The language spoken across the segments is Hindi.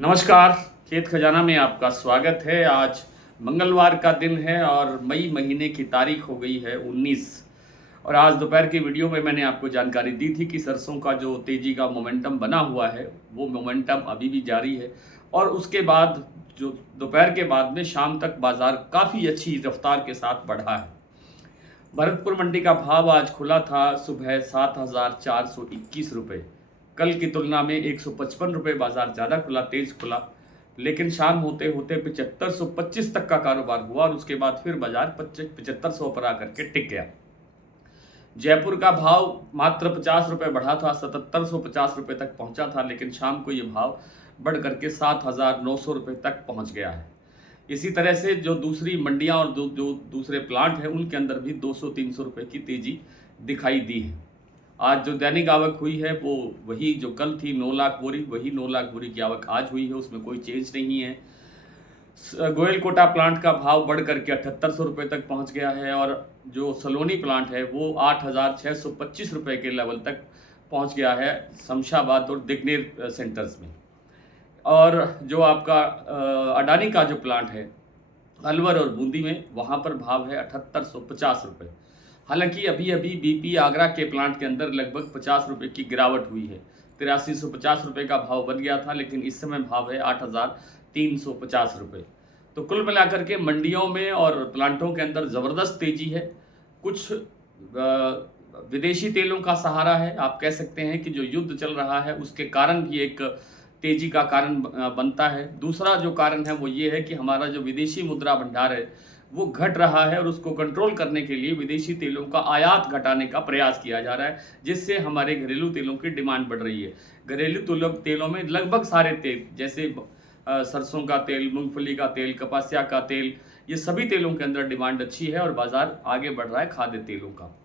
नमस्कार। खेत खजाना में आपका स्वागत है। आज मंगलवार का दिन है और मई महीने की तारीख हो गई है 19। और आज दोपहर की वीडियो में मैंने आपको जानकारी दी थी कि सरसों का जो तेज़ी का मोमेंटम बना हुआ है वो मोमेंटम अभी भी जारी है। और उसके बाद जो दोपहर के बाद में शाम तक बाज़ार काफ़ी अच्छी रफ्तार के साथ बढ़ा है। भरतपुर मंडी का भाव आज खुला था सुबह 7,421 रुपये। कल की तुलना में 155 रुपये बाजार ज़्यादा खुला, तेज खुला। लेकिन शाम होते होते 7525 तक का कारोबार हुआ और उसके बाद फिर बाजार 7500 पर आकर के टिक गया। जयपुर का भाव मात्र 50 रुपये बढ़ा था, 7750 रुपये तक पहुंचा था, लेकिन शाम को ये भाव बढ़ करके 7,900 रुपये तक पहुंच गया है। इसी तरह से जो दूसरी मंडियां और जो दूसरे प्लांट हैं उनके अंदर भी 200-300 रुपये की तेज़ी दिखाई दी है। आज जो दैनिक आवक हुई है वो वही जो कल थी 9 लाख बोरी, वही 9 लाख बोरी की आवक आज हुई है, उसमें कोई चेंज नहीं है। गोयल कोटा प्लांट का भाव बढ़ करके 7800 रुपये तक पहुंच गया है और जो सलोनी प्लांट है वो 8,625 रुपये के लेवल तक पहुंच गया है शमशाबाद और दिग्नेर सेंटर्स में। और जो आपका अडानी का जो प्लांट है अलवर और बूंदी में, वहाँ पर भाव है 7850 रुपये। हालांकि अभी अभी बीपी आगरा के प्लांट के अंदर लगभग 50 रुपये की गिरावट हुई है। 8350 रुपये का भाव बन गया था, लेकिन इस समय भाव है 8350 रुपये। तो कुल मिलाकर के मंडियों में और प्लांटों के अंदर ज़बरदस्त तेज़ी है। कुछ विदेशी तेलों का सहारा है। आप कह सकते हैं कि जो युद्ध चल रहा है उसके कारण भी एक तेज़ी का कारण बनता है। दूसरा जो कारण है वो ये है कि हमारा जो विदेशी मुद्रा भंडार है वो घट रहा है और उसको कंट्रोल करने के लिए विदेशी तेलों का आयात घटाने का प्रयास किया जा रहा है, जिससे हमारे घरेलू तेलों की डिमांड बढ़ रही है। घरेलू तेलों में लगभग सारे तेल, जैसे सरसों का तेल, मूंगफली का तेल, कपासिया का तेल, ये सभी तेलों के अंदर डिमांड अच्छी है और बाज़ार आगे बढ़ रहा है खाद्य तेलों का।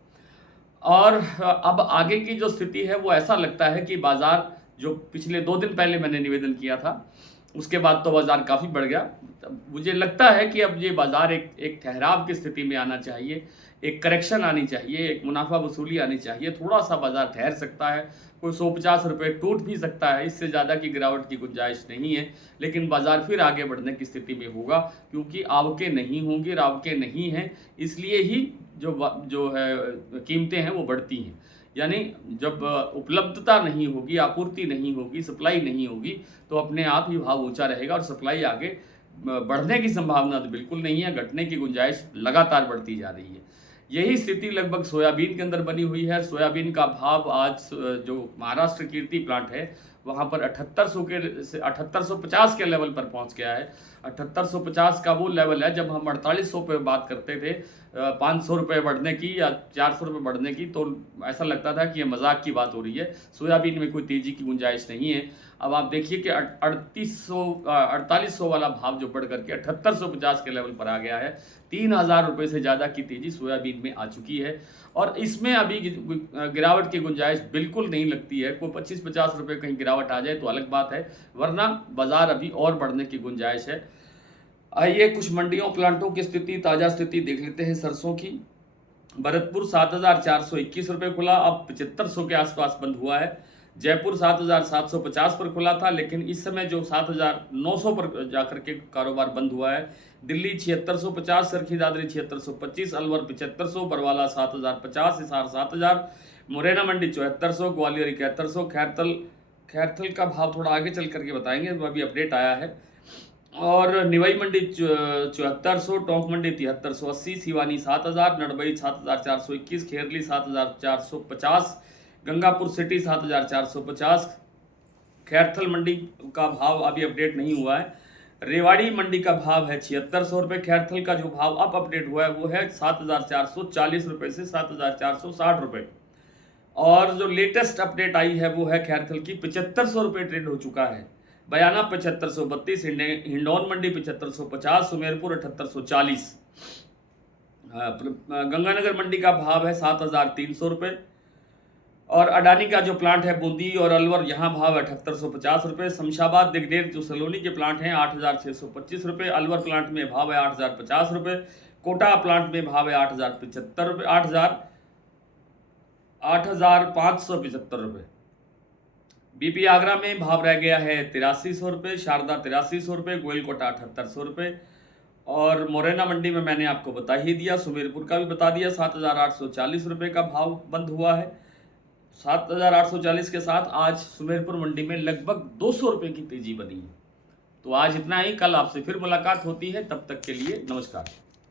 और अब आगे की जो स्थिति है वो ऐसा लगता है कि बाज़ार, जो पिछले 2 दिन पहले मैंने निवेदन किया था, उसके बाद तो बाज़ार काफ़ी बढ़ गया। तब मुझे लगता है कि अब ये बाज़ार एक ठहराव की स्थिति में आना चाहिए, एक करेक्शन आनी चाहिए, एक मुनाफ़ा वसूली आनी चाहिए। थोड़ा-सा बाज़ार ठहर सकता है, कोई 150 रुपये टूट भी सकता है, इससे ज़्यादा की गिरावट की गुंजाइश नहीं है। लेकिन बाज़ार फिर आगे बढ़ने की स्थिति में होगा, क्योंकि आवकें नहीं होंगी, रावकें नहीं हैं, इसलिए ही जो है कीमतें हैं वो बढ़ती हैं। यानी जब उपलब्धता नहीं होगी, आपूर्ति नहीं होगी, सप्लाई नहीं होगी, तो अपने आप ही भाव ऊँचा रहेगा और सप्लाई आगे बढ़ने की संभावना तो बिल्कुल नहीं है, घटने की गुंजाइश लगातार बढ़ती जा रही है। यही स्थिति लगभग सोयाबीन के अंदर बनी हुई है। सोयाबीन का भाव आज जो महाराष्ट्र कीर्ति प्लांट है वहाँ पर 7850 के लेवल पर पहुँच गया है। 7850 का वो लेवल है जब हम 4800 पे बात करते थे 500 रुपये बढ़ने की या 400 रुपये बढ़ने की, तो ऐसा लगता था कि ये मजाक की बात हो रही है, सोयाबीन में कोई तेज़ी की गुंजाइश नहीं है। अब आप देखिए कि 4800 वाला भाव जो बढ़ करके 7850 के लेवल पर आ गया है। 3000 रुपये से ज़्यादा की तेज़ी सोयाबीन में आ चुकी है और इसमें अभी गिरावट की गुंजाइश बिल्कुल नहीं लगती है। कोई 25-50 रुपये कहीं गिरावट आ जाए तो अलग बात है, वरना बाज़ार अभी और बढ़ने की गुंजाइश है। आइए कुछ मंडियों प्लांटों की स्थिति, ताज़ा स्थिति देख लेते हैं सरसों की। भरतपुर 7,421 रुपये खुला, अब 7500 के आसपास बंद हुआ है। जयपुर 7,750 पर खुला था, लेकिन इस समय जो 7,900 पर जाकर के कारोबार बंद हुआ है। दिल्ली 7650, सरखी दादरी 7625, अलवर 7500, बरवाला 7050, हिसार 7000, मुरैना मंडी 7400, ग्वालियर 7100। खैरथल का भाव थोड़ा आगे चल करके बताएंगे, अभी अपडेट आया है। और निवाई मंडी 7400, टोंक मंडी 7380, सिवानी 7000, नड़बई 7421, खेरली 7450, गंगापुर सिटी 7450। खैरथल मंडी का भाव अभी अपडेट नहीं हुआ है। रेवाड़ी मंडी का भाव है 7600 रुपये। खैरथल का जो भाव अब अपडेट हुआ है वो है 7440 रुपये से 7460 रुपये। और जो लेटेस्ट अपडेट आई है वो है खैरथल की 7500 रुपये ट्रेड हो चुका है। बयाना 7532, हिंडौन मंडी 7550, सुमेरपुर 7840। गंगानगर मंडी का भाव है 7300 रुपये। और अडानी का जो प्लांट है बूंदी और अलवर, यहाँ भाव है 7850 रुपये। शमशाबाद दिग्नेर जो सलोनी के प्लांट हैं 8625 रुपये। अलवर प्लांट में भाव है 8050 रुपये। कोटा प्लांट में भाव है 8075 रुपये, 8575 रुपये। बीपी आगरा में भाव रह गया है 8300 रुपये, शारदा 8300 रुपये, गोयलकोटा 7800 रुपये और मोरेना मंडी में मैंने आपको बता ही दिया, सुमेरपुर का भी बता दिया 7840 रुपये का भाव बंद हुआ है। 7840 के साथ आज सुमेरपुर मंडी में लगभग 200 रुपये की तेजी बनी है। तो आज इतना ही, कल आपसे फिर मुलाकात होती है, तब तक के लिए नमस्कार।